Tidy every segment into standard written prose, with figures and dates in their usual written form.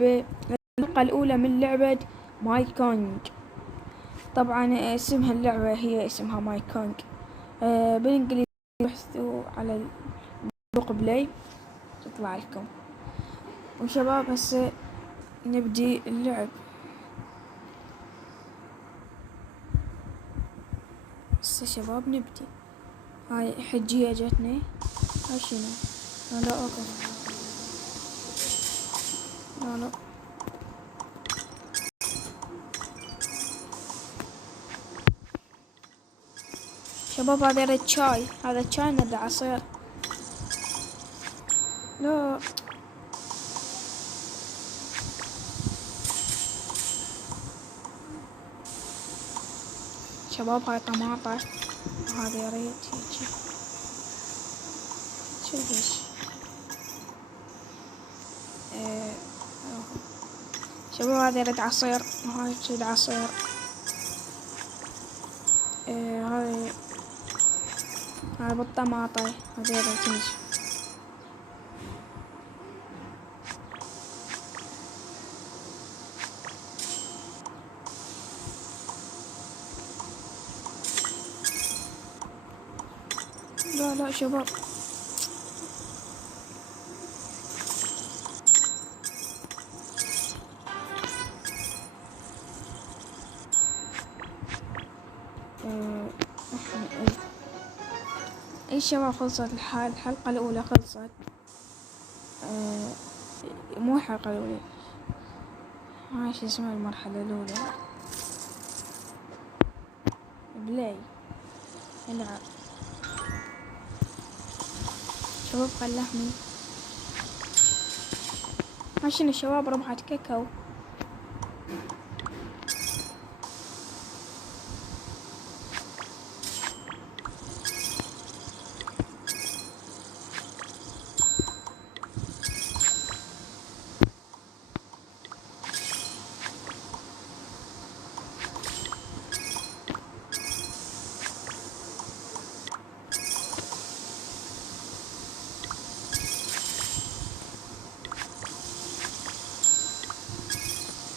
الحلقة الأولى من لعبة ماي كونج. طبعا اسمها اللعبة هي اسمها ماي كونج. بالإنجليزي بحثوا على البوق بلاي تطلع لكم. وشباب هسه نبدي اللعب. هسه شباب نبدي. هاي حجية جتني. هاي شنو؟ لا اوقف. لا شباب هذا يريد شاي. هذا شاي ندى عصير. لا شباب هاي طماطة. هذا يريد هيجي. شو هيش؟ شباب هذا يريد عصير. هاي تريد عصير. هاي بالطماطة. هذا يريد هيجي. لا شباب اي شباب خلصت الحلقة الأولى خلصت. مو الحلقة الأولى. هاي شو اسمها المرحلة الأولى. بلاي العب. شباب خلحني. هاي شنو شباب؟ ربحت كاكاو.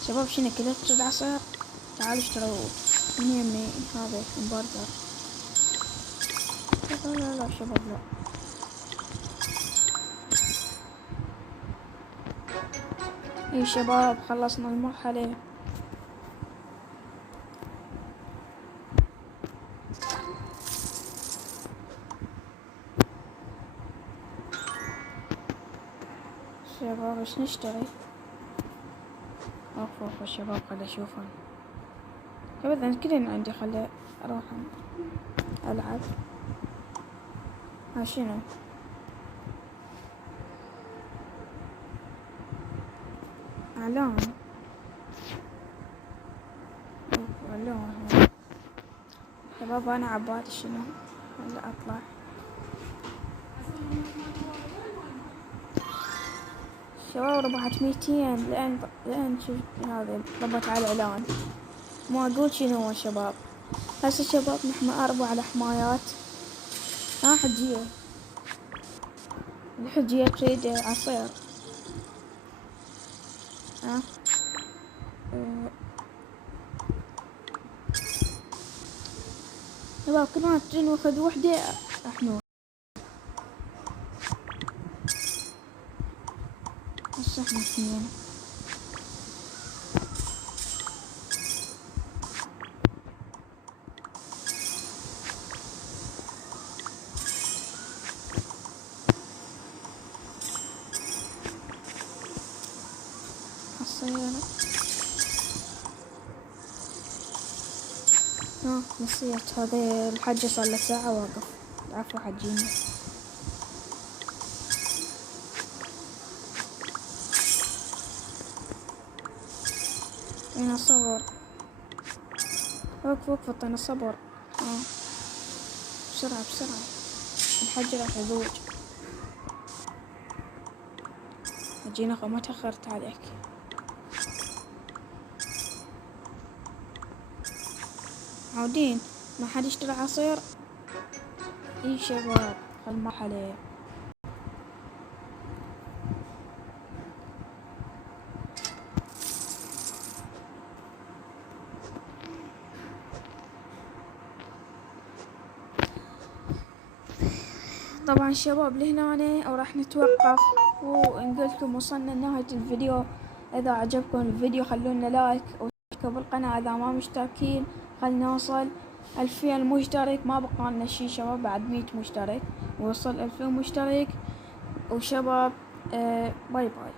شباب شنو كذا تريد عصير؟ تعالوا اشتروا من يمي هذا همبرجر. لا شباب لا. اي شباب خلصنا المرحلة. شباب ايش نشتري؟ اوف شباب خلي اشوفهم. ابدا كلنا عندي. خلي اروح العب. ها شنو؟ اعلان. اعلان. شباب انا عبالي شنو. هلا اطلع. شباب ربحت 200 لان شوف هذا ضبط على الاعلان. ما اقول شنو هو شباب. هسه شباب نحن 4 حمايات. حجية. الحجية تريد عصير. شباب كنا تريد ناخذ وحدة. احنا هسه احنا 2. السيارة. نسيت هذا الحاجة صار له ساعة واقف. العفو حجينا. انا صبر. وقف اعطينا صبر. بسرعة الحاج راح يضوج. حجينا ما تأخرت عليك. عودين. ما حد يشتري عصير. اي شباب هالمرحلة. طبعا شباب لهنا وراح نتوقف، ونقول لكم وصلنا لنهاية الفيديو. إذا عجبكم الفيديو خلونا لايك واشتركوا بالقناة إذا ما مشتركين. خلنا نوصل 2000 مشترك، ما بقى لنا شي شباب، بعد 100 مشترك وصل 2000 مشترك. وشباب باي باي.